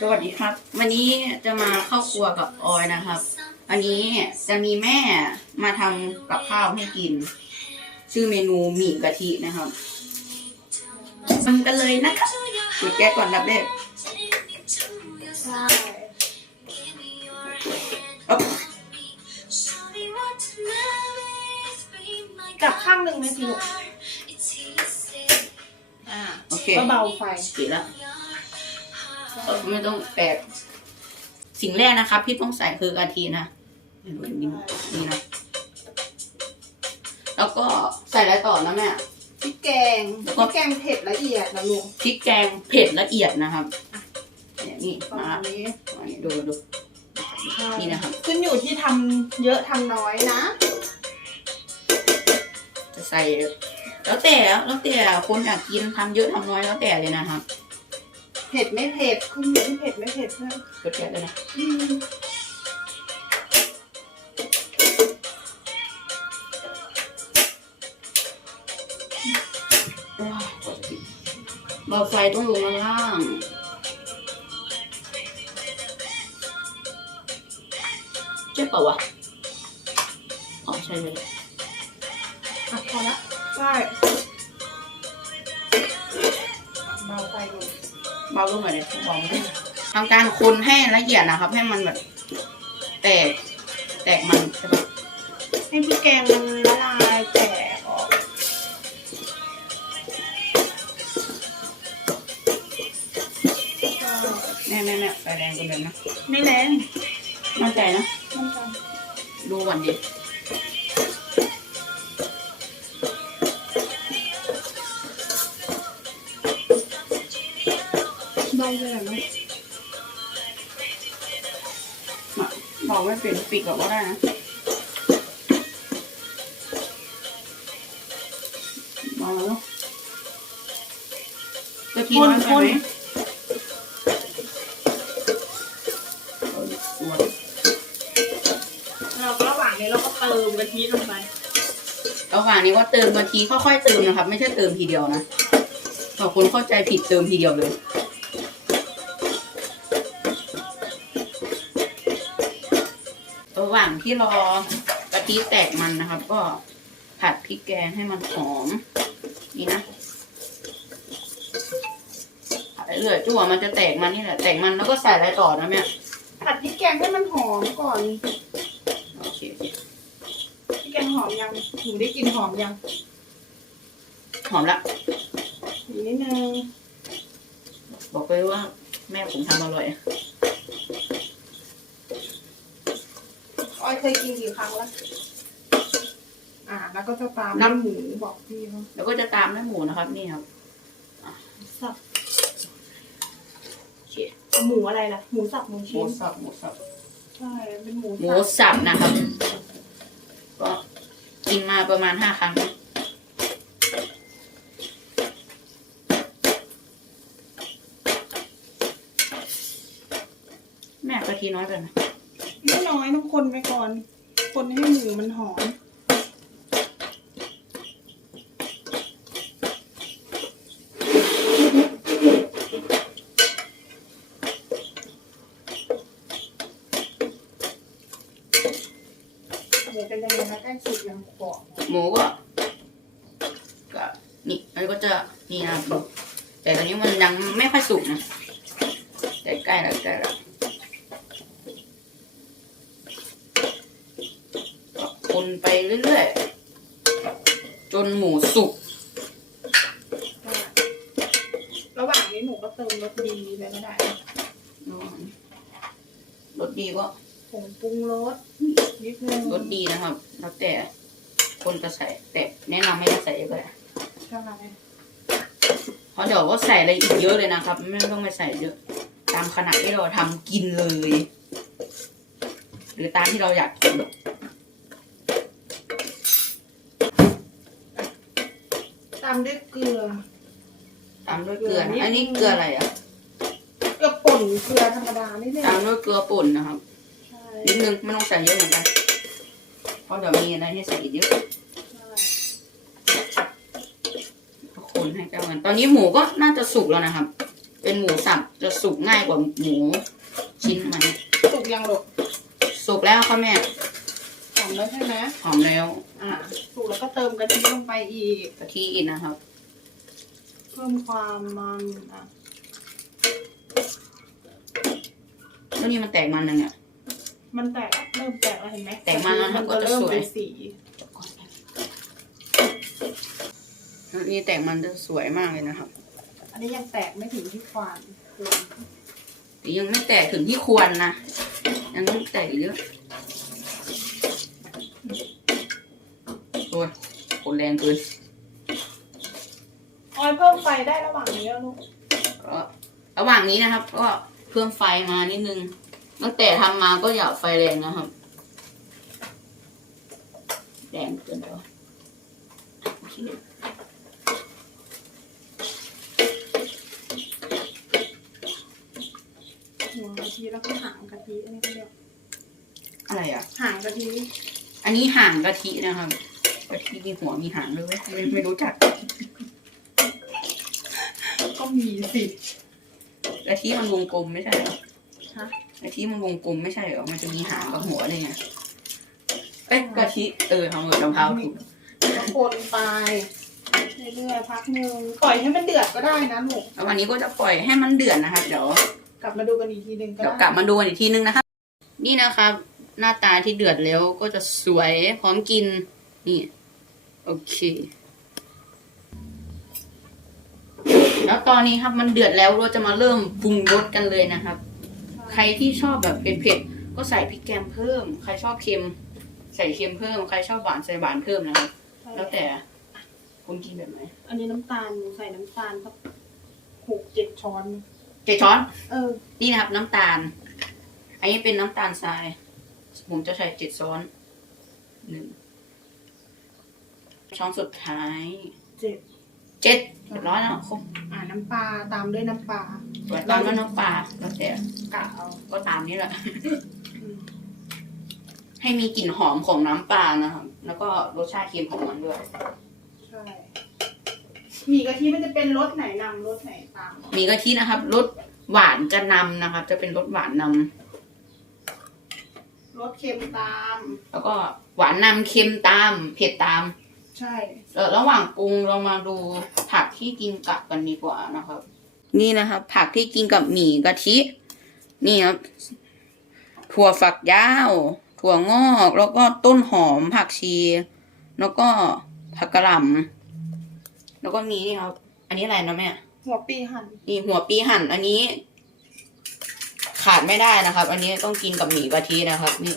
สวัสดีครับ วันนี้จะมาเข้าครัวกับออยนะครับ อันนี้จะมีแม่มาทำกับข้าวให้กิน ชื่อเมนูหมี่กะทินะครับทำกันเลยนะครับจุดแก๊สก่อนดับแรกใช่อ๊อบกลับข้างหนึ่งไหมพี่ลูกอ่าโอเคก็เบาไฟปิดแล้วเออ ไม่ต้องแปดสิ่งแรกนะครับที่ต้องใส่คือกะทินะไม่รู้นี่นี่นะแล้วก็ใส่อะไรต่อนะแม่พริกแกงแล้วพก็ริกแกงเผ็ดละเอียดนะลุงพริกแกงเผ็ดละเอียดนะครับเนี่ยนี่ประมามาณนี้อันนี้ดูดูนี่นะครับขึ้นอยู่ที่ทำเยอะทำน้อยนะ จะใส่แล้วแต่แล้วแต่คนอยากกินทำเยอะทำน้อยแล้วแต่เลยนะครับเผ็ดไม่เผ็ดขึ้นอยู่ที่เผ็ดไม่เผ็ดเพื่อนกดแก๊สเลยนะอืมว้าวกดปิดเบาไฟต้องลงมาล่างใช่เปล่าวะ อ๋อใช่เลยอะพอละ ได้ เบาลงมาเลยเบาไม่ได้ทำการคนให้ละเอียดนะครับ ให้มันแบบแตก แตกมันใช่ปะให้พริกแกงมันละลายแตกออกแม่แม่แม่ไฟแรงกันเลยนะไม่แรงมั่นใจนะมันจะดูก่อนดิ เบาเลยไหมมาบอกไม่เป็นปิดก่อนก็ได้นะมาแล้วกะทิน้อยไปไหมเอาดิตัวเราก็ระหว่างนี้เราก็เติมกะทิลงไประหว่างนี้ว่าเติมกะทิค่อยๆเติมนะครับ ไม่ใช่เติมทีเดียวนะบางคนเข้าใจผิดเติมทีเดียวเลย ระหว่างที่รอกะทิแตกมันนะครับ ก็ผัดพริกแกงให้มันหอม นี่นะผัดไปเรื่อยจั่วมันจะแตกมันนี่แหละ แตกมันแล้วก็ใส่อะไรต่อนะแม่ผัดพริกแกงให้มันหอมก่อนโอเคโอเคพริกแกงหอมยังหนูได้กลินหอมยังหอมละอีกนิดนึงบอกเลยว่าแม่ผมทำอร่อย ออยเคยกินกี่ครั้งแล้ว อ่า แล้วก็จะตามด้วยหมูบอกพี่เขาแล้วก็จะตามด้วยหมูนะครับนี่ครับสับโอเคเอาหมูอะไรล่ะ หมูสับหมูหมูชิ้นสับหมูสับใช่ เป็นหมูหมูสับสับนะครับ ก็กินมาประมาณห้าครั้งนะแม่กะทิน้อยไปไหม ไม่น้อยต้องคนไปก่อน คนให้หมูมันหอมหมูเป็นยังไงนะใกล้สุดยังขอบหมูก็ก็นี่มันก็จะนี่นะครับแต่ตอนนี้มันยังไม่ค่อยสุกนะแต่ใกล้แล้วใกล้แล้วก็คน ไปเรื่อยๆ จนหมูสุก ระหว่างนี้หนูก็เติมรสดีไปก็ได้รสดีก็ผงปรุงรสนิดนึงรสดีนะครับ แล้วแต่คนจะใส่ แต่แนะนำไม่ต้องใส่เยอะก็ได้ใช่ไหมเพราะเดี๋ยวก็ใส่อะไรอีกเยอะเลยนะครับ ไม่ต้องไปใส่เยอะ ตามขนาดที่เราทำกินเลย หรือตามที่เราอยากกินามด้วยเกลือ ตามด้วยเกลือนะอันนี้เกลืออะไรอะเกลือป่นเกลือธรรมดานี่เนี่ยตามด้วยเกลือป่นนะครับใช่นิดนึงไม่ต้องใส่เยอะเหมือนกันเพราะเดี๋ยวมีอะไรให้ใส่อีกเยอะใช่คนให้เข้ากันตอนนี้หมูก็น่าจะสุกแล้วนะครับ เป็นหมูสับจะสุกง่ายกว่าหมูชิ้นมันสุกยังลูกสุกแล้วค่ะแม่ห อมแล้วใช่ไหมหอมแล้ว อ่าสุกแล้วก็เติมกะทิลงไปอีก กะทิอีกนะครับ เพิ่มความมันอะแล้วนี่มันแตกมันยังเนี่ย มันแตกเริ่มแตกแล้วเห็นไหมแตกมันแล้วครับก็เริ่มก็จะสวยเป็นสีแล้วนี่แตกมันจะสวยมากเลยนะครับ อันนี้ยังแตกไม่ถึงที่ควานลงแต่ยังไม่แตกถึงที่ควรนะยังต้องแตกอีกเยอะ โอ้ยกดแรงเกินออยเพิ่มไฟได้ระหว่างนี้แล้วลูกก็ระหว่างนี้นะครับ ก็เพิ่มไฟมานิดนึง ตั้งแต่ทำมาก็อย่าไฟแรงนะครับ แรงเกินไปวะโอเคหัวกะทิแล้วก็หางกะทิอันนี้ก็เรียกอะไรอะหางกะทิอันนี้ห่างกะทินะครับ กะทิมีหัวมีหางด้วยเวยไม่ไม่รู้จักก็มีสิกะทิมันวงกลมไม่ใช่เหรอฮะ กะทิมันวงกลมไม่ใช่เหรอ มันจะมีหางกับหัวเลยไงเอ้ยกะทิเออทำเหมือนมะพร้าวถูกแล้วคนไปเรื่อยๆพักหนึ่งปล่อยให้มันเดือดก็ได้นะลูกแล้ววันนี้ก็จะปล่อยให้มันเดือดนะครับเดี๋ยว กลับมาดูกันอีกทีหนึ่งก็เดี๋ยวได้กลับมาดูกันอีกทีนึงนะครับนี่นะครับหน้าตาที่เดือดแล้วก็จะสวยพร้อมกิน นี่ โอเค แล้วตอนนี้ครับมันเดือดแล้วเราจะมาเริ่มปรุงรสกันเลยนะครับ ใครที่ชอบแบบเผ็ดๆก็ใส่พริกแกงเพิ่ม ใครชอบเค็ม ใส่เค็มเพิ่ม ใครชอบหวานใส่หวานเพิ่มนะครับ แล้วแต่คุณกินแบบไหนอันนี้น้ำตาลหนูใส่น้ำตาลสักหกเจ็ดช้อนเจ็ดช้อน เออ นี่นะครับ น้ำตาล อันนี้เป็นน้ำตาลทราย ผมจะใส่เจ็ดช้อนหนึ่ง ช้อนสุดท้ายเจ็ดเจ็ดเรียบร้อยแล้วครบอ่าน้ำปลาตามด้วยน้ำปลาสวยตามด้วยน้ำปลาแล้วแต่กะเอาก็ตามนี้แหละ อืมให้มีกลิ่นหอมของน้ำปลานะครับ แล้วก็รสชาติเค็มของมันด้วย ใช่หมี่กะทิมันจะเป็นรสไหนนำรสไหนตาม มีกะทินะครับรสหวานจะนำนะครับ จะเป็นรสหวานนำรสเค็มตาม แล้วก็หวานนำเค็มตาม เผ็ดตาม ใช่เออระหว่างปรุงเรามาดูผักที่กินกับกันดีกว่านะครับ นี่นะครับ ผักที่กินกับหมี่กะทิ นี่ครับ ถั่วฝักยาว ถั่วงอก แล้วก็ต้นหอมผักชี แล้วก็ผักกระหล่ำแล้วก็มีนี่ครับ อันนี้อะไรนะแม่ หัวปีหั่นนี่หัวปีหั่น อันนี้ ขาดไม่ได้นะครับ อันนี้ต้องกินกับหมี่กะทินะครับ นี่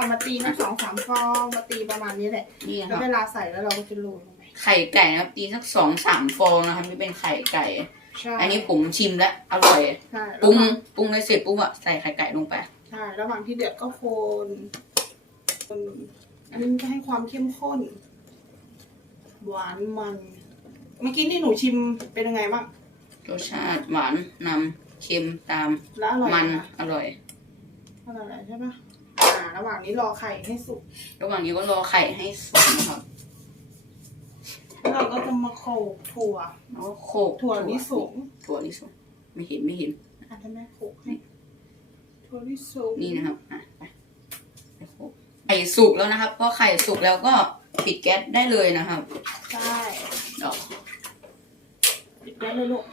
เอามาตีนะสองสามฟองมาตีประมาณนี้แหละนี่นะคแล้วรับเวลาใส่แล้วเราก็จะโรยลงไปไข่ไก่นะครับตีสักสองสามฟองนะครับนี่เป็นไข่ไก่ ใช่อันนี้ผมชิมแล้วอร่อยใช่ปรุงระหว่างปรุงเลยเสร็จปุ๊บอะใส่ไข่ไก่ลงไป ใช่ระหว่างที่เดือดก็โคนคนอันนี้มันจะให้ความเข้มข้น หวานมัน เมื่อกี้นี่หนูชิมเป็นยังไงบ้างรสชาติหวานนำเค็มตามแล้วอร่อยมันไหมอร่อย อร่อยใช่ปะอ่า ระหว่างนี้รอไข่ให้สุก ระหว่างนี้ก็รอไข่ให้สุกนะครับแล้วเราก็จะมาโขลกถั่ว แล้วก็โขกถั่วลิสง ถั่วลิสงไม่เห็นไม่เห็นอาจจะแม่โขลกให้ถั่วลิสงนี่นะครับอะไปไปโขลกไข่สุกแล้วนะครับพอไข่สุกแล้วก็ปิดแก๊สได้เลยนะครับใช่เดี๋ยวปิดได้เลยลูก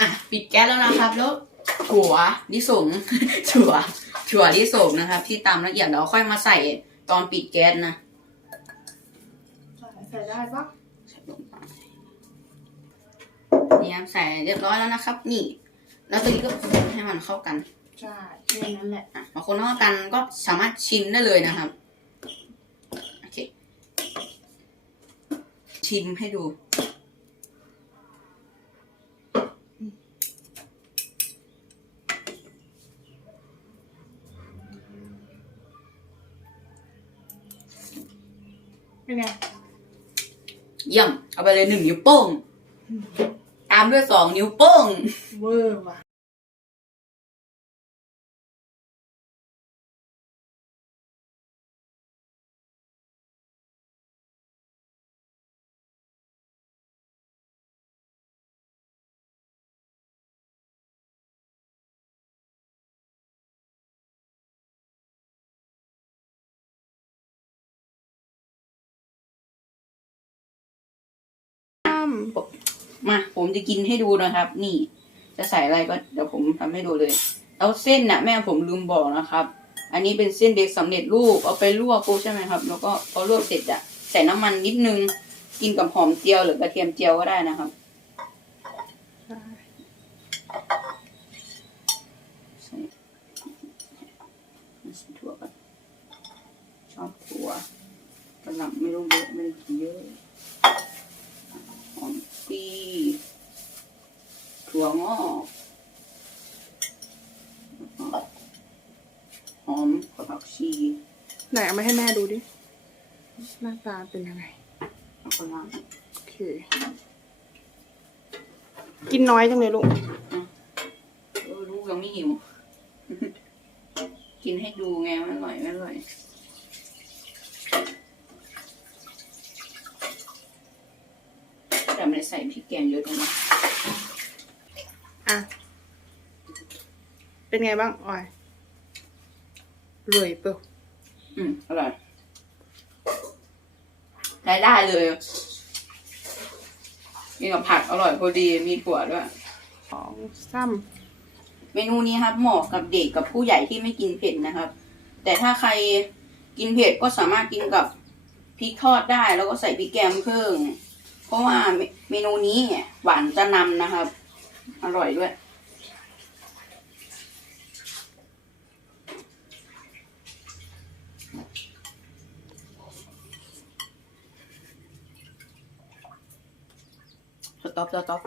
อะปิดแก๊สแล้วนะครับแล้ว ถั่วลิสงถั่วถั่วลิสงนะครับ ที่ตามละเอียดเราค่อยมาใส่ตอนปิดแก๊สนะใส่ใส่ได้ปะใส่ลงไปนี่ครับใส่เรียบร้อยแล้วนะครับ นี่ แล้วตัวนี้ก็คนให้มันเข้ากันใช่แค่นั้นแหละอะพอคนเข้ากันก็สามารถชิมได้เลยนะครับ โอเค ชิมให้ดู เป็นไงเยี่ยมเอาไปเลยหนึ่งนิ้วโป้ง ตามด้วยสองนิ้วโป้ง เวอร์ว่ะ มาผมจะกินให้ดูนะครับ นี่ จะใส่อะไรก็เดี๋ยวผมทำให้ดูเลยแล้วเส้นน่ะแม่ผมลืมบอกนะครับ อันนี้เป็นเส้นเด็กสำเร็จรูปเอาไปลวกปุ๊บใช่ไหมครับ แล้วก็พอลวกเสร็จอะใส่น้ำมันนิดนึงกินกับหอมเจียวหรือกระเทียมเจียวก็ได้นะครับใช่ใส่ใส่ถั่วกันชอบถั่วกระหล่ำไม่ต้เยอะไม่ได้กินเยอะ ปีถั่วงอกหอมกับผักชีไหนเอามาให้แม่ดูดิ หน้าตาเป็นยังไงแล้วก็ล้างโอเค กินน้อยจังเลยลูกเออลูกยังไม่หิว กินให้ดูไงว่อร่อยไม่อร่อย แต่ไม่ได้ใส่พริกแกงเยอะด้วยนะอะ เป็นไงบ้างออยรวยเปล่าอืมอร่อยได้ได้เลยมีกับผักอร่อยพอดีมีถั่วด้วยสองซ้เมนูนี้ครับ เหมาะกับเด็กกับผู้ใหญ่ที่ไม่กินเผ็ดนะครับ แต่ถ้าใครกินเผ็ดก็สามารถกินกับพริกทอดได้ แล้วก็ใส่พริกแกงเพิ่ม เพราะว่าเมนูนี้หวานจะนำนะครับ อร่อยด้วยสต๊อปสต๊อป